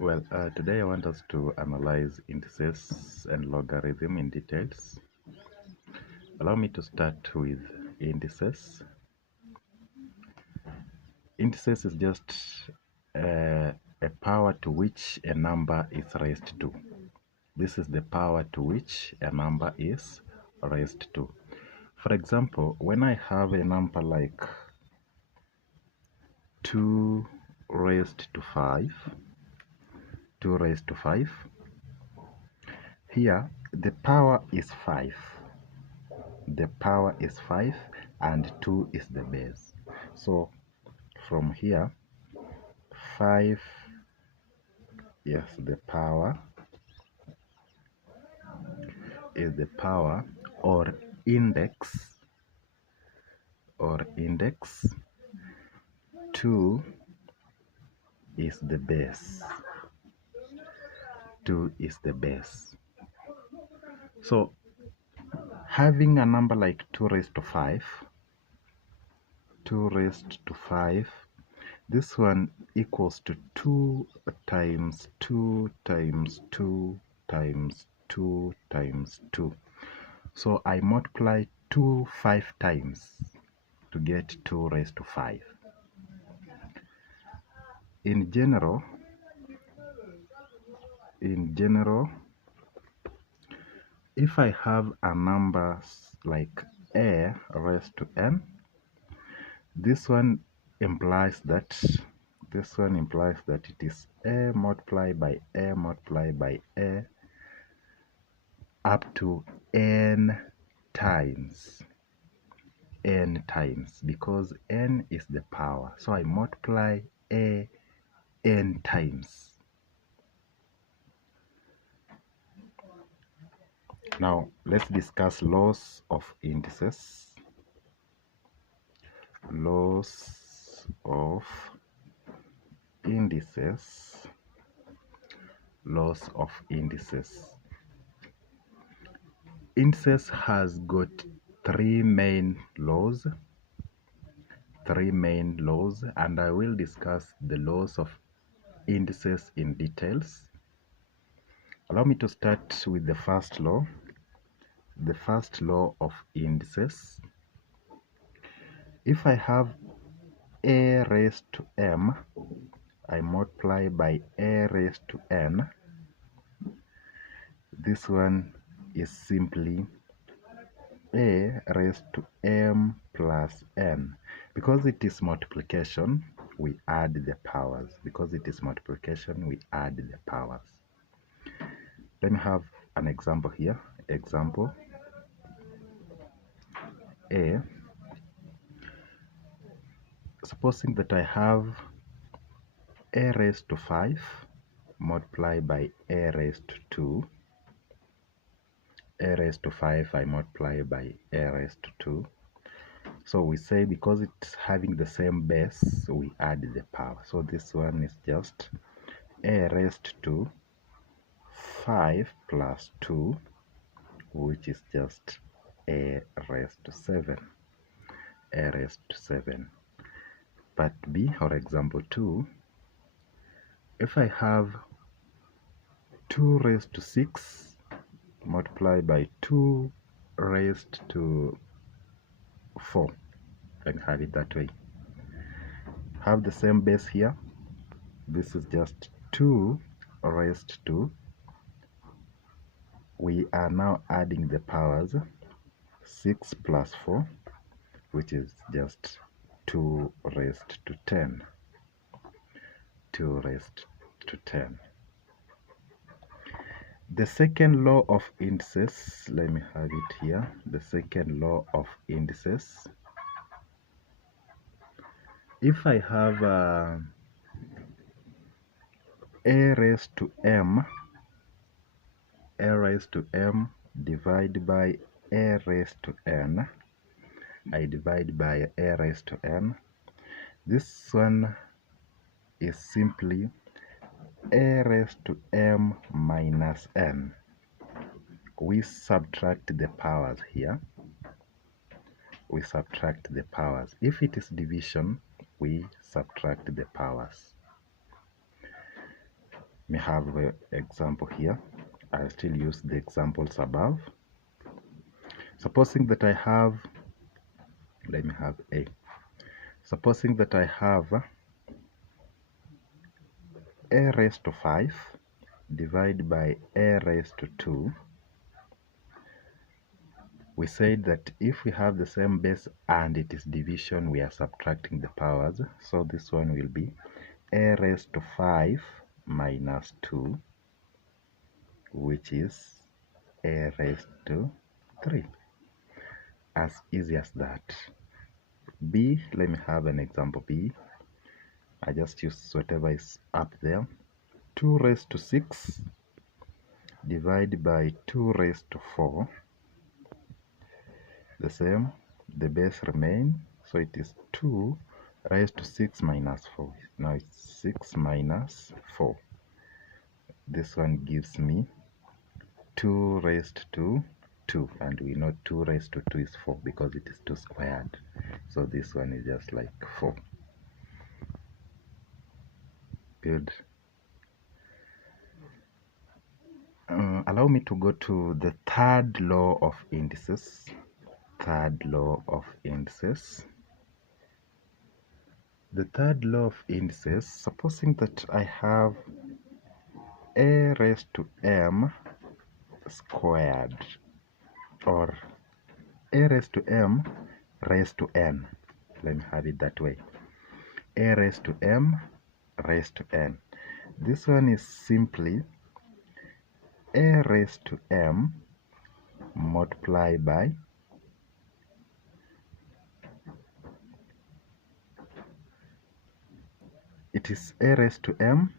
Today I want us to analyze indices and logarithm in details. Allow me to start with indices. Indices is just a power to which a number is raised to. This is the power to which a number is raised to. For example, when I have a number like 2 raised to 5, 2 raised to 5, here the power is 5. The power is 5 and 2 is the base. So from here 5, yes, the power is the power or index 2 is the base. 2 is the base. So having a number like 2 raised to 5, 2 raised to 5, this one equals to 2 times 2 times 2 times 2 times 2. So I multiply 2 5 times to get 2 raised to 5. In general, if I have a number like a raised to n, this one implies that it is a multiplied by a multiplied by a up to n times, because n is the power. So I multiply a n times. Now let's discuss laws of indices. Laws of indices. Laws of indices. Indices has got three main laws, and I will discuss the laws of indices in details. Allow me to start with the first law. The first law of indices. If I have a raised to m, I multiply by a raised to n. This one is simply a raised to m plus n. Because it is multiplication, we add the powers. Let me have an example here. Example A. Supposing that I have a raised to 5 multiplied by a raised to 2. A raised to 5 I multiply by a raised to 2. So we say because it's having the same base, we add the power. So this one is just a raised to 5 plus 2, which is just a raised to 7. A raised to 7. Part B, or example 2, if I have 2 raised to 6 multiplied by 2 raised to 4, I can have it that way. Have the same base here. This is just 2 raised to, we are now adding the powers, 6 plus 4, which is just 2 raised to 10. 2 raised to 10. The second law of indices, let me have it here. The second law of indices. If I have a raised to m, divided by a raised to n, I divide by a raised to n. This one is simply a raised to m minus n. We subtract the powers here. If it is division, we subtract the powers. me have an example here. I'll still use the examples above. Supposing that I have, let me have A. Supposing that I have a raised to 5 divided by a raised to 2. We said that if we have the same base and it is division, we are subtracting the powers. So this one will be a raised to 5 minus 2, which is a raised to 3. As easy as that. B, let me have an example B. I just use whatever is up there. 2 raised to 6 divided by 2 raised to 4. The same, the base remain, so it is 2 raised to 6 minus 4. Now it's 6 minus 4. This one gives me 2 raised to 2, and we know 2 raised to 2 is 4 because it is 2 squared. So this one is just like 4. Good. Allow me to go to the third law of indices. Third law of indices. The third law of indices, supposing that I have a raised to m squared, or a raised to m raised to n. Let me have it that way. A raised to m raised to n. This one is simply a raised to m multiplied by it is a raised to m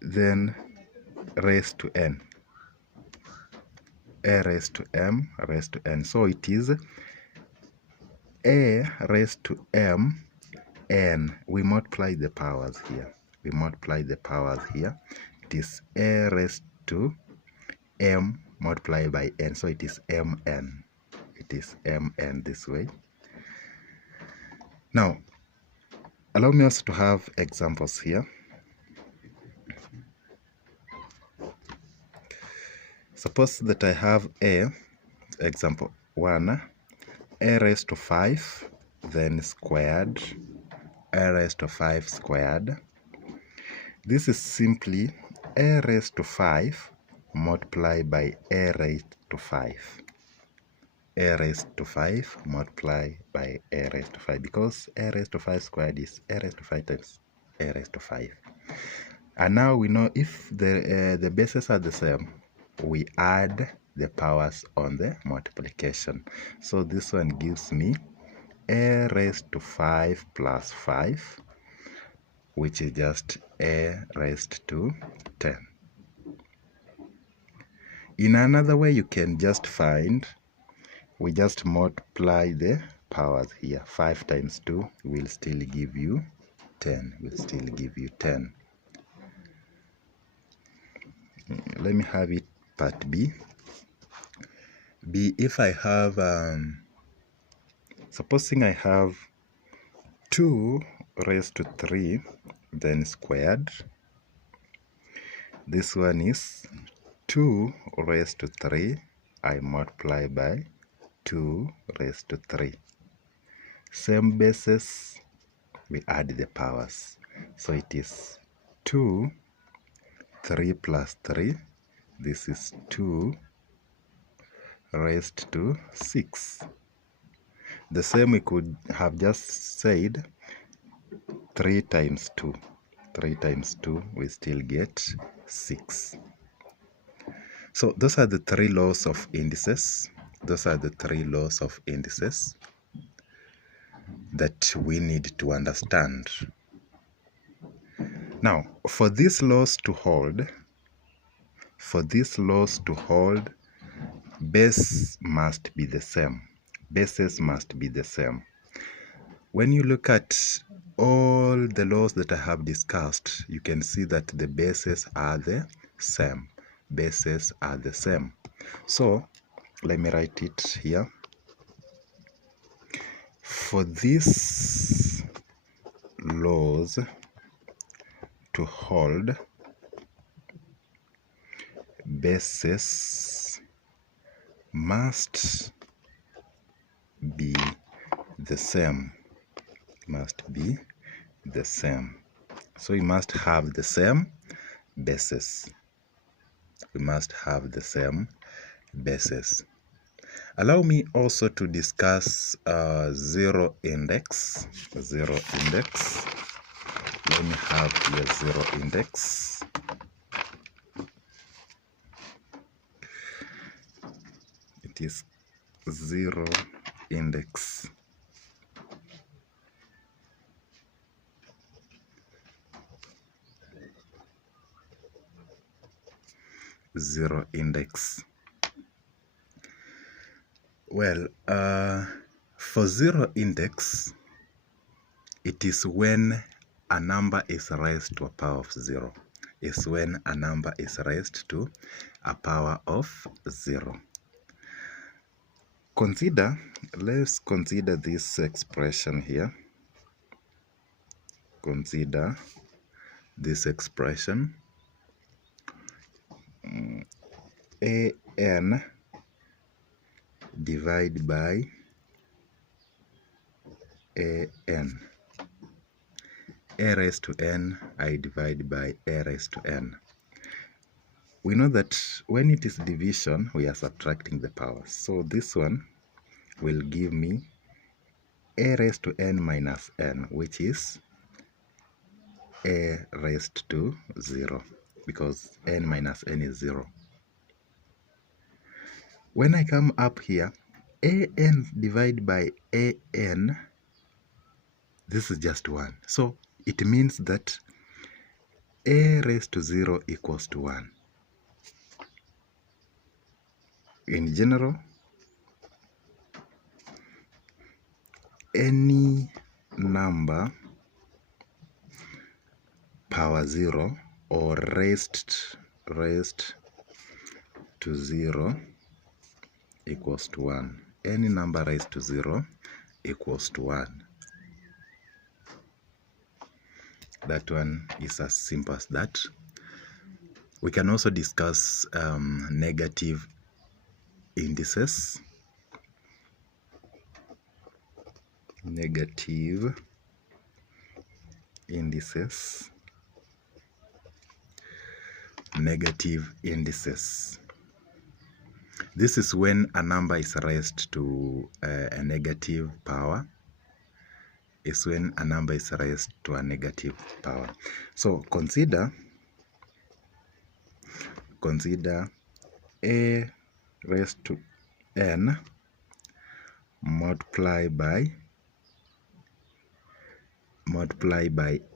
then raised to n. A raised to m raised to n. So it is a raised to m n. We multiply the powers here. We multiply the powers here. It is a raised to m multiplied by n. So it is mn. It is mn this way. Now, allow me also to have examples here. Suppose that I have a, example 1, a raised to 5, then squared, a raised to 5 squared. This is simply a raised to 5 multiplied by a raised to 5. A raised to 5 multiplied by a raised to 5, because a raised to 5 squared is a raised to 5 times a raised to 5. And now we know if the bases are the same, we add the powers on the multiplication. So this one gives me a raised to 5 plus 5, which is just a raised to 10. In another way, you can just find, we just multiply the powers here. 5 times 2 will still give you 10. Will still give you 10. Let me have it part B. B, if I have, supposing I have 2 raised to 3, then squared. This one is 2 raised to 3. I multiply by 2 raised to 3. Same bases, we add the powers. So it is 2, 3 plus 3. This is 2 raised to 6. The same we could have just said 3 times 2. 3 times 2, we still get 6. So those are the 3 laws of indices. Those are the 3 laws of indices that we need to understand. Now, for these laws to hold, base must be the same. Bases must be the same. When you look at all the laws that I have discussed, you can see that the bases are the same. Bases are the same. So let me write it here. for these laws to hold, bases must be the same. So we must have the same bases. Allow me also to discuss zero index. Let me have here zero index. It is zero index. Zero index. Well, for zero index, it is when a number is raised to a power of zero. Let's consider this expression here. Consider this expression. An divided by an. A raised to n, I divide by a raised to n. We know that when it is division, we are subtracting the powers. So this one will give me a raised to n minus n, which is a raised to 0, because n minus n is 0. When I come up here, an divided by an, this is just 1. So it means that a raised to 0 equals to 1. In general, any number power 0 or raised to 0 equals to 1. Any number raised to 0 equals to 1. That one is as simple as that. We can also discuss negative indices. Negative indices. This is when a number is raised to a negative power. So consider a raised to n multiply by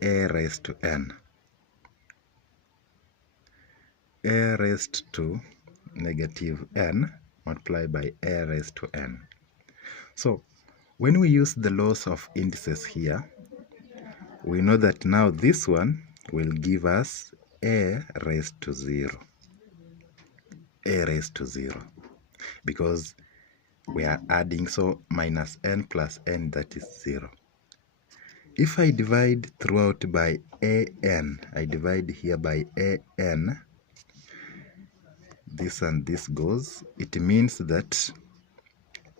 a raised to n. A raised to negative n multiplied by a raised to n. So when we use the laws of indices here, we know that now this one will give us a raised to 0. Because we are adding, so minus n plus n, that is 0. If I divide throughout by an, I divide here by an, this and this goes, it means that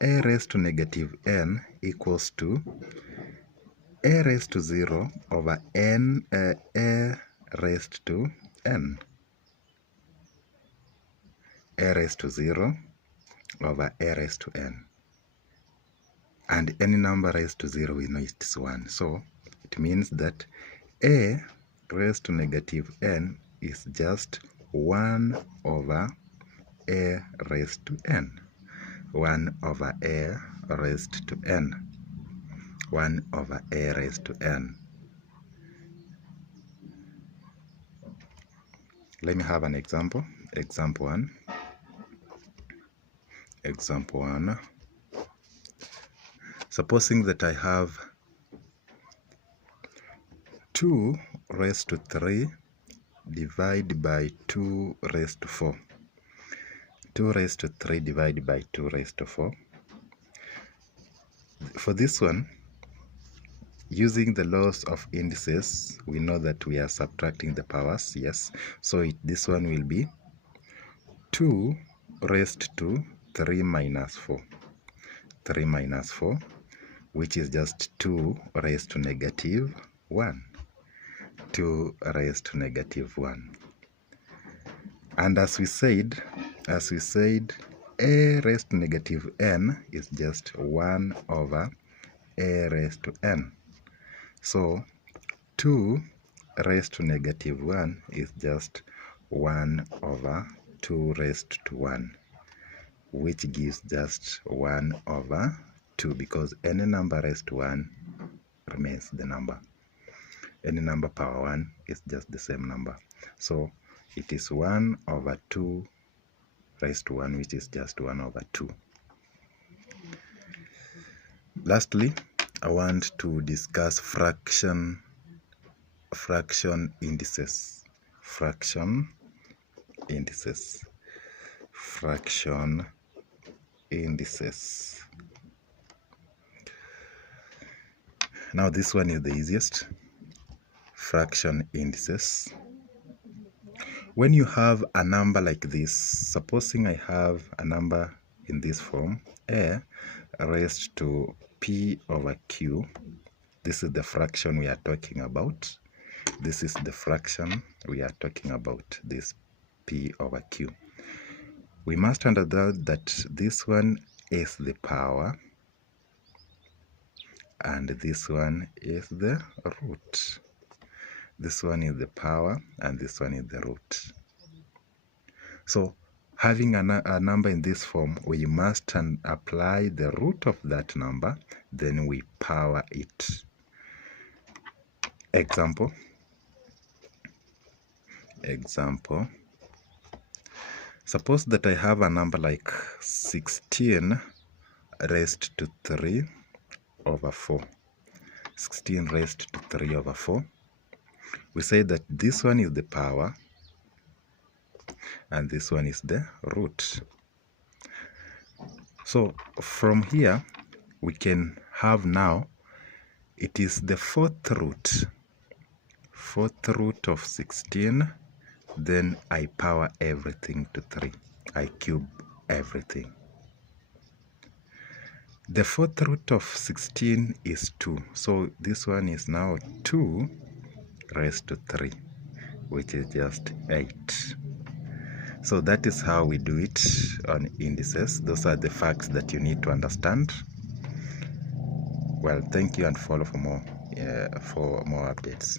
a raised to negative n equals to a raised to 0 over n, a raised to n. A raised to 0 over a raised to n. And any number raised to 0, we know it is 1. So it means that a raised to negative n is just 1 over a raised to n. 1 over a raised to n. 1 over a raised to n. Let me have an example. Example 1. Supposing that I have 2 raised to 3 divided by 2 raised to 4. 2 raised to 3 divided by 2 raised to 4. For this one, using the laws of indices, we know that we are subtracting the powers, yes. So this one will be 2 raised to 3 minus 4. 3 minus 4, which is just 2 raised to negative 1. 2 raised to negative 1. And as we said, a raised to negative n is just 1 over a raised to n. So 2 raised to negative 1 is just 1 over 2 raised to 1, which gives just 1 over 2, because any number raised to 1 remains the number. Any number power 1 is just the same number. So it is 1 over 2 raised to 1, which is just 1 over 2. Lastly, I want to discuss fraction indices. Fraction indices. Now this one is the easiest. Fraction indices. When you have a number like this, supposing I have a number in this form, a raised to p over q. This is the fraction we are talking about. This is the fraction we are talking about, this p over q. We must understand that this one is the power and this one is the root. This one is the power and this one is the root. So having a number in this form, we must apply the root of that number, then we power it. Example. Suppose that I have a number like 16 raised to 3 over 4. 16 raised to 3 over 4. We say that this one is the power and this one is the root. So from here we can have now, it is the fourth root of 16, then I power everything to 3. I cube everything. The fourth root of 16 is 2. So this one is now 2 raised to 3, which is just 8. So that is how we do it on indices. Those are the facts that you need to understand. Well, thank you and follow for more updates.